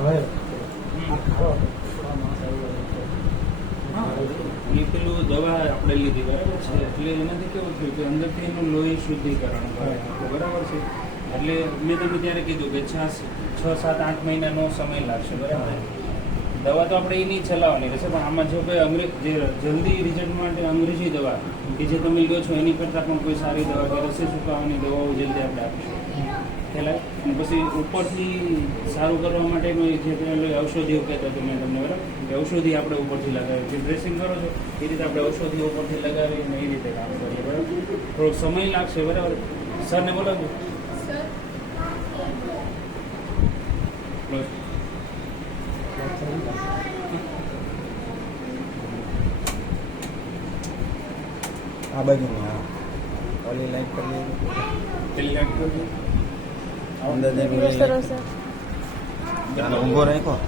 એ પેલું દવા આપણે લીધી બરાબર છે, એટલે એનાથી કેવું થયું કે અંદરથી એનું લોહી શુદ્ધિકરણ કરે બરાબર છે. એટલે મેં તમને ત્યારે કીધું કે 6-7-8 મહિનાનો સમય લાગશે બરાબર. દવા તો આપણે એ નહીં ચલાવવાની રહેશે, પણ આમાં જો કોઈ જે જલ્દી રિઝલ્ટ માટે અંગ્રેજી દવા કે જે તમે લો છો એની કરતાં પણ કોઈ સારી દવા કે રસી સુકાવાની દવાઓ જલ્દી આપણે આપીશું પહેલાં. અને પછી ઉપરથી સારું કરવા માટેનું જે પેલું ઔષધિઓ કહેતા હતું મેં તમને બરાબર, કે ઔષધિ આપણે ઉપરથી લગાવીએ, જે ડ્રેસિંગ કરો છો એ રીતે આપણે ઔષધિ ઉપરથી લગાવીએ અને એ રીતે કામ કરીએ બરાબર. થોડોક સમય લાગશે બરાબર. સરને બોલાવજો. આ બાજુની હા ઓલી લાઈટ કરી પેલી લાઈટ કરજો. અંદર ઊભો રાખ્યો.